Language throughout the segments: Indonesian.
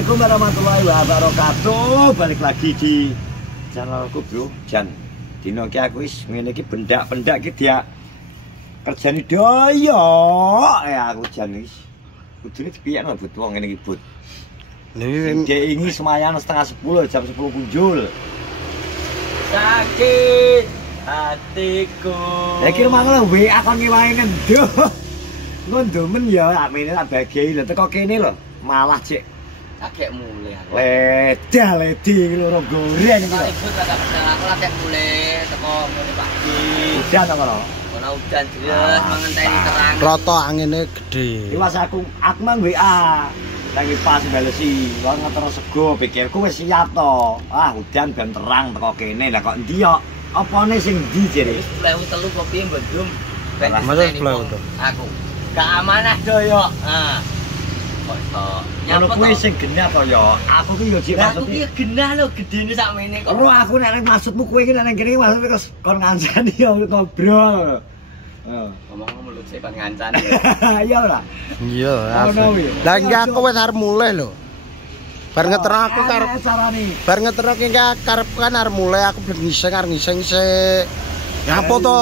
Assalamualaikum warahmatullahi wabarakatuh. Balik lagi di channelku, Bro. Jan. Dino ki aku wis ngene iki bendak-bendak iki dia kerjane doyok. Aku jan wis. Kudune dipiyakno but wong ngene iki, But. Dek ini semayan setengah 10 jam 10 kunjul. Sakit hatiku. Ya kira mangkel WA kon ngewae ngendho. Ngondomen ya amene tak bagi lho teko kene lho. Malah cek agek mulai aku. Ledi loro goreng iki. Ikut agak pedal aku lagi mulai teko ngene pagi. Udan to kono. Ono udan jelas mangenteni terang. Roto angine gede. Iwas aku mang WA. Lagi pas balesi, wong ngetero sego pikirku wis siap to. Ah udan ben terang teko kene. Lah kok endi yo? Apane sing ndi jere? Wis plewu telu kopi mbendum. Masa plewu to? Aku. Gak amanah doyok. Ah. Ngono kuwi sing genah to ya. Aku ki yo jek maksud. Aku ki genah lho gedene sakmene kok. Ero aku nek maksudmu kowe iki nek kene maksud wis kon ngancani yo ngobrol. Heeh. Ngomong mulut sik kon ngancani. Iya ora? Iya. Lah iki aku wis arep mulai lho. Bar ngetero aku karep carane. Bar ngetero ki karep kan arep mulai aku ben ngising sik. Ngapo to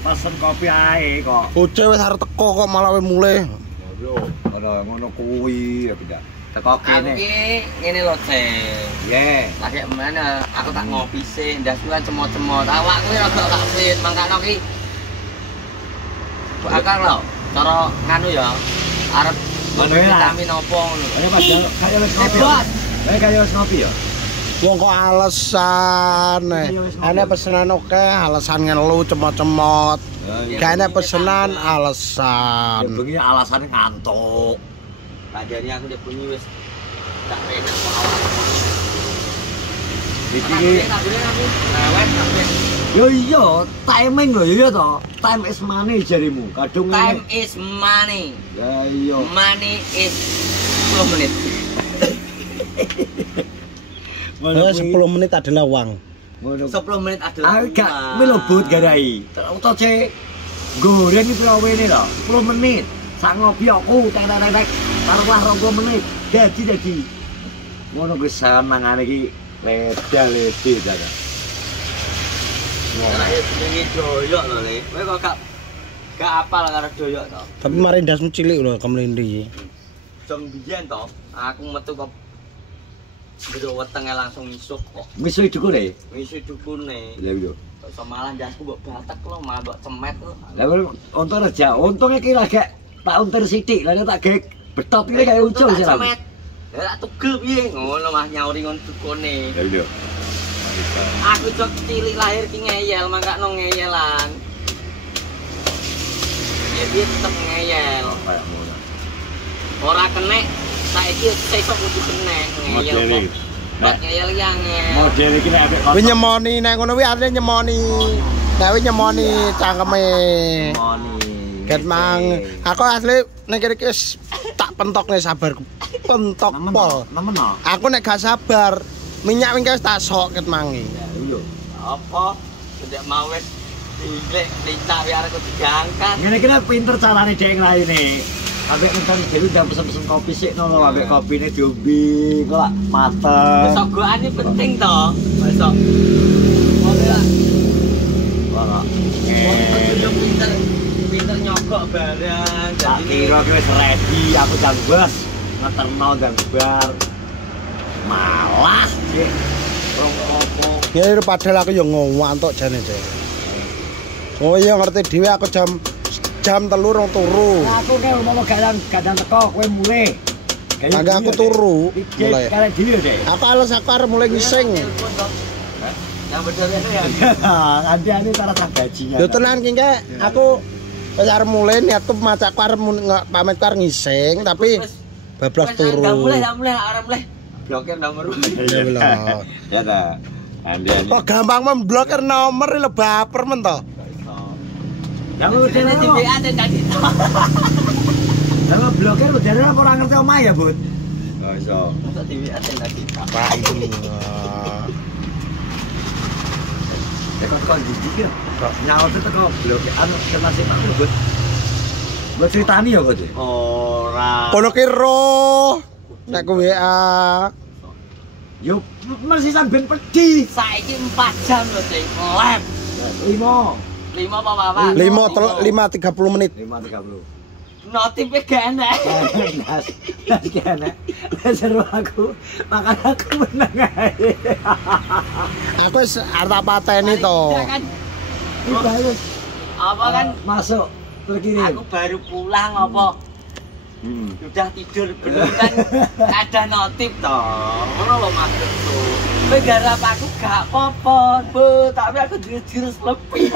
Pesen kopi ae kok. bocah wis arep teko kok malah wis mulai. Yo, ora ngono kuwi ya tidak. Teko kene. Aku ki ngene lho, Ceng. Ye. Lagi mana aku tak ngopi sih, ndas kuwi cemot-cemot. Awakku rada tak fit, mangkane ki akar lho. Cara nganu ya, arep vitamin opo ngono. Ayo Mas, kaya wis ngopi. Kaya wis ngopi ya. Wong kok alasan ana pesenan oke alasan ngelu cemot-cemot. Gak ana pesenan alasan. Bengi alasane ngantuk. Padahal aku udah bunyi wis tak enak kok awak. Iki aku lewat sampe. yo iya, timing lho ya to. Time is money jarimu. Kadung Time is money. Ya iya. Money is 10 menit. Ya 10 menit adalah uang. 10 menit adalah Agak melobot garai. Uto cek goreng iki prawene lho. 10 menit. Sak ngopi aku tek-tek taruhlah 20 menit. Jadi. Ngono kuwi samangane iki leda-ledi daga. Ora jenenge doyok lho, Le. Kowe kok gak apal karo doyok to. Tapi mari ndasmu cilik lho kemlindi. Jong biyen to, aku metu kok bedo wetenge langsung isuk kok. Misu dukune. Wis dukune. Lah iya. Iso malah jasku mbok batek lho, malah mbok cemet lho. Lah untung aja, untung iki lagi tak unter sithik, lah tak gek betot iki kaya ucul sih. Cemet. Lah tak tugel piye ngono mah nyauri ngono dukune. Lah iya. Aku cok cilik lahir ki ngeyel, mangkakno ngeyelan. Ya dia tetep ngeyel. Kayak ngono. Ora kenek, saiki sesuk kudu kenek ngeyel. Buat ngeyel yang Model iki nek ambek Kuwi nyemoni nek ngono kuwi artine nyemoni. Nek kuwi nyemoni cangkeme. moni. Ket mang aku asli nek iki wis tak pentokne sabar. Pentok pol. Nemen no. Aku nek gak sabar minyak wingke wis tak sok ket mangi. Iya. apa? Tidak mau wis dilek licak biar aku digangkat. Ngene iki pinter carane dhek nglayune. Ambek nonton dhewe udah pesen-pesen kopi sik no ambek kopine diombe kok mateng. Sogoane penting to. Besok. Ora. Ora. Pinter nyogok barang. Tak kira ki wis ready aku jam bos. Ngeterno jam bar. Malah sih. Rong-rong. Ya padahal aku yo ngantuk jane, Cek. Oh iya ngerti dhewe aku jam 3 rong turu. Aku ki umpama gadang teko kowe mulai. Agak aku turu mulai. Karek dhewe deh. Aku ales aku arep mulai ngising. Yang bener ya. Andi cara tak gajinya. Lho tenan ki aku wis arep mulai niatku macakku arep pamit karo ngising tapi bablas turu. Enggak mulai arep mulai. Blokir nomor. Iya lho. Ya ta. Andi. Kok gampang memblokir nomor lho baper men to. Kamu Dene di WA dan tadi. Kamu blokir udah ora ngerti omah ya, Bud? Oh iso. Untuk di WA dan tadi. Apa ini? Ya kok dikit kok nyaut itu kok blokir anu masih Pak Bud. Mbok critani ya, Bud? Ora. Kono ki ro. Nek ku WA. Yo masih sampean pedhi. Saiki 4 jam lho, Cek. Lep. 5 apa apa? 5:30 menit. 5:30. Notipe gak enak. Mas gak enak. Seru aku. Makan aku menang ae. Aku wis arep pateni to. Kan Bagus. apa kan Masuk terkirim. aku baru pulang apa udah tidur belum kan ada notif toh ngono lho maksudku kowe garap aku gak apa-apa Bu tapi aku jurus lebih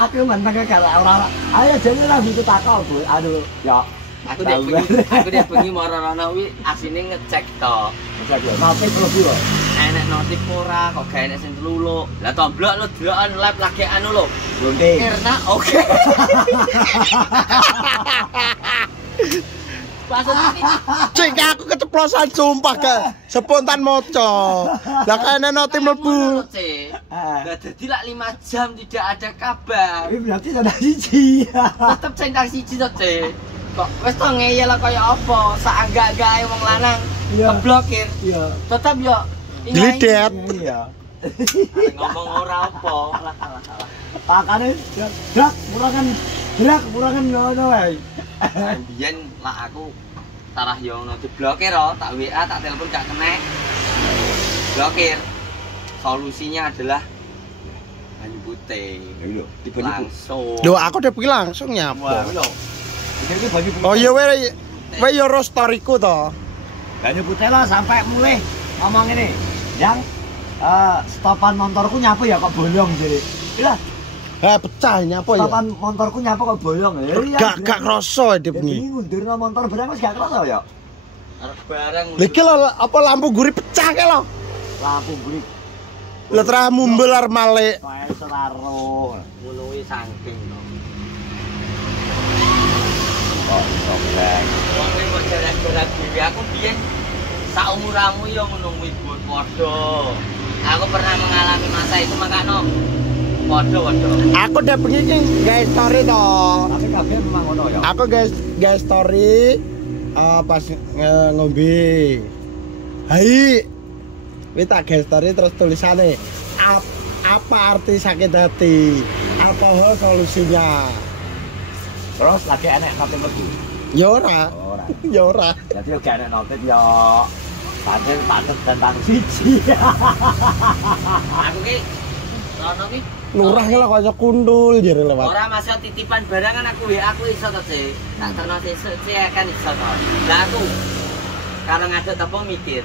Aku menang kalau ora. Ayo jane lah butuh takal, Bu. Aduh, ya. aku dia bengi marana kuwi asine ngecek toh Ngecek yo. Notif lebih kok. enek notif ora kok gak enek sing teluluk lah tomblok lo delokan live lagi anu lho Gunting. Irna oke Cek aku keceplosan sumpah gak spontan moco. Lah kene notif mlebu. Lah dadi lak 5 jam tidak ada kabar. Ini berarti ada siji. Tetep centang siji to, Cek. Kok wis to ngeyel kaya apa? Sak enggak-enggake wong lanang keblokir. Iya. Tetep yo Glidet. Iya. ngomong ora apa. Lah salah. Pakane kurangan ngono wae. Biyen lak aku tarah yo ngono diblokir oh, tak WA, tak telepon gak kena. Blokir. Solusinya adalah banyu putih. Lho, Langsung. Loh aku udah pergi langsung Wah, nyapa. lho. Iki banyu putih. Oh iya we yo rostoriku to. Banyu putih lah sampai mulai ngomong ini. Yang stopan motorku nyapu ya kok bolong jadi. Lah, Pecah nyapa ya. stopan motorku nyapu kok bolong. Gak kroso Ini bengi. ngundurno motor barang wis gak kerasa ya. Arep barang. Lha iki lho apa lampu guri pecah ke lho. Lampu gurik. Lah terah mumbel arep malik. Kae seraro. Ngono kuwi saking to. Kok sobek. Wong kok jarak-jarak dhewe aku biyen sak umuramu ya ngono kuwi padha. Aku pernah mengalami masa itu makanya padha. Aku udah bengi iki guys story to. Tapi kabeh memang ngono ya. Aku guys story pas ngombe. Hai. Wis tak guys story terus tulisannya apa arti sakit hati? Alkohol solusinya. Terus lagi enek notif mlebu. Ya ora. Ora. Ya ora. Jadi yo gak enek notif yo. Pancen tentang siji. Aku ki rono ki Lurah ki lho kaya kundul jare lewat. ora masih titipan barang kan aku WA aku iso to, Cek. Tak terno sesuk Cek kan iso to. Lah aku karena ngadeg apa mikir.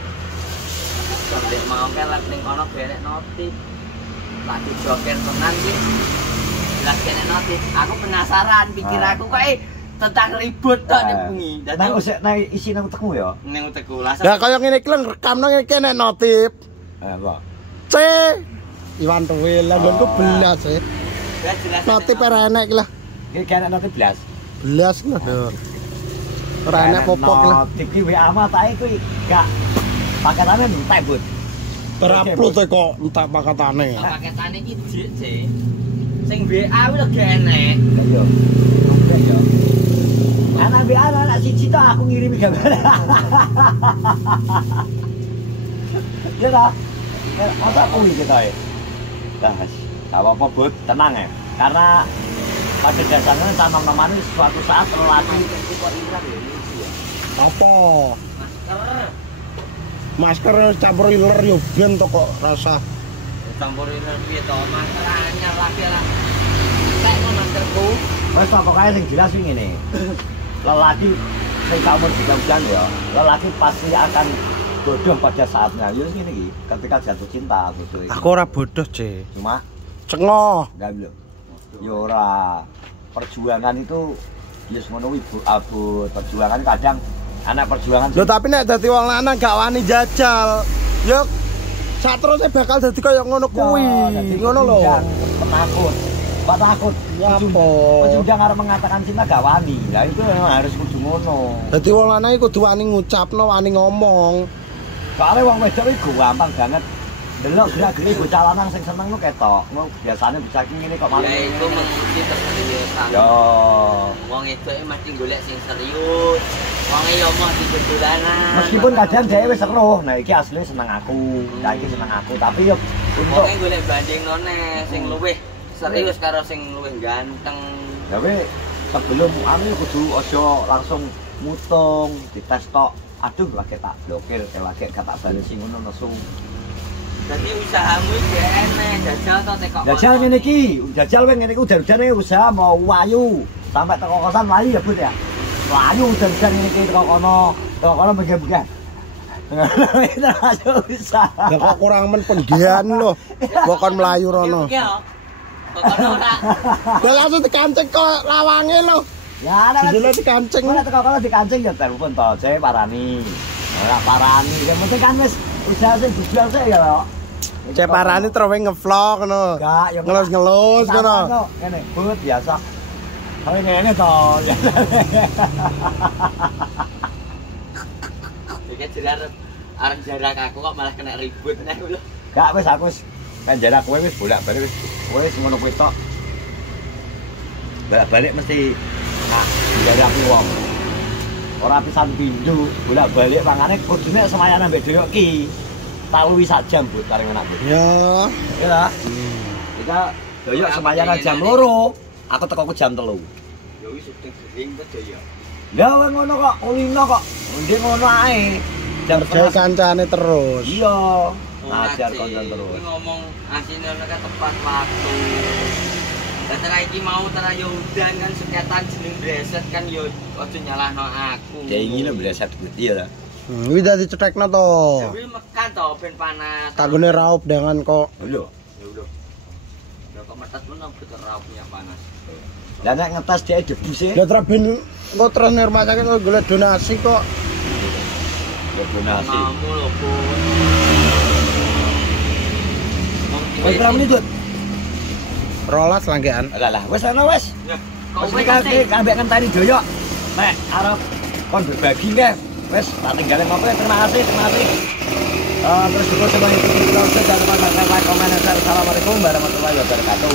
Sampai mau kelek ning kono benek notif. Tak dijoker tenan ki. Lah kene notif. Aku penasaran pikir aku kok tentang ribut tok ning bengi. Dadi Nang usik nang isi nang utekmu ya. ning utekku lah. Lah kaya ngene iki lho rekamno ngene iki nek notif. Apa? C Iwan Tuwil lah nggonku belas e. Notif ora enek iki lah. Iki gak enek notif blas. Belas ki lho. Ora enek popok lah. Notif ki WA mah tae kuwi gak paketane entek, Bud. Terupload kok entek paketane. Paketane iki dik, Cek. Sing WA kuwi lho gak enek. Lah yo. Oke yo. Anak WA anak siji to aku ngirimi gambar. Ya ta. Masa kuwi kita ya. Nah, gak apa-apa, Bud, tenang ya. Karena pada dasarnya tanam-tanaman ini suatu saat lelaki kok ilang ya. Apa? Masker. Masker campur iler yo ben to kok rasa. Campurin piye to? Masker anyar lagi lah. Kayak ngono maskerku. Wes pokoknya yang jelas ini ngene. Lelaki sing umur 3 bulan ya, lelaki pasti akan bodoh pada saatnya. Ya ngene iki, ketika jatuh cinta bodoh iki. Aku ora bodoh, C. Cuma Cengoh. enggak lho. Ya ora. Perjuangan itu ya ngono kuwi abot. Perjuangan kadang anak perjuangan. Lho tapi nek dadi wong lanang gak wani jajal. Yo saterusé bakal dadi kaya ngono kuwi. Ngono lho. Penakut. Takut. Nyampo. Pecundang arep mengatakan cinta gak wani. Lah itu memang harus kudu ngono. Dadi wong lanang iku kudu wani ngucapno, wani ngomong. Soale wong wedok iku gampang banget. Delok gerak-gerik bocah lanang sing seneng ku ketok. Wong biasane bocah iki ngene kok malah. Ya iku menguji keseriusan. Yo. Wong edoke mesti golek sing serius. Wonge yo mah didolanan. Meskipun kadang dia wis seru, nah iki asline seneng aku, nah iki seneng aku, tapi yo untuk Wonge golek bandingnone sing luwih serius karo sing luwih ganteng. gawe sebelum anu kudu aja langsung mutung, dites tok. Aduh, lagi tak blokir, lagi gak tak balesi ngono nesu. Dadi usahamu iki enek jajal to tekok. Jajal ngene iki, jajal wing ngene iki udan-udane usaha mau wayu. Sampai teko kosan wayu ya, Bud ya. Wayu udan-udan ngene iki teko kono begah-begah. Itu aja usaha. Lah kok kurang men penggian lho. Bukan melayu rono. Kono ora. Lah langsung dikancing kok lawange lho. Ya, ada Jujur dikancing. Ora teko kono dikancing ya telepon to, saya parani. Ora parani, yang penting kan wis usaha sing dijual sik ya kok. Cek parani terus nge-vlog ngono. Enggak, ya Ngelus-ngelus ngono. Ngene, Bud biasa. Tapi ngene to. Iki jarak arep jarak aku kok malah kena ribut nek lho. Enggak wis aku wis kan jarak kowe wis bolak-balik wis ngono kuwi tok. Bolak-balik mesti jarak aku wong. Ora pisan pindho, bolak-balik mangane kudune semayan ambek dhewe ki. Tak luwi sak jam Bud karo anakku. Ya. Ya. Kita doyok semayan jam 2, aku teko jam 3. Ya wis syuting sering to ya. Ya wong ngono kok, ulino kok. Ndek ngono ae. Jam Kerja kancane terus. iya. Ngajar konten terus. Kuwi ngomong asine ono kan tepat waktu. Dan tera iki mau tera yo udan kan seketan jeneng dreset kan yo aja nyalahno aku. Ya ini lho bleset putih ya. Kuwi dadi cetekno to. Kuwi mekan to ben panas. Kagune raup dengan kok. Lho. Ya udah. Udah kok metet menang betul raupnya panas. Lah nek ngetes dia debuse. Lah terben kok terus ning rumah sakit kok golek donasi kok. Ya donasi. Mampu lho, Bu. Wis berapa menit, Dut? Rolas langgean. Lah wis ana wis. Ya, Wis kowe iki ambek ngenteni doyok. Nek arep kon berbagi nggih. Wis tak tinggalin ngopo terima kasih. Terus juga semuanya itu kita jangan lupa like, comment, dan share. Assalamualaikum warahmatullahi wabarakatuh.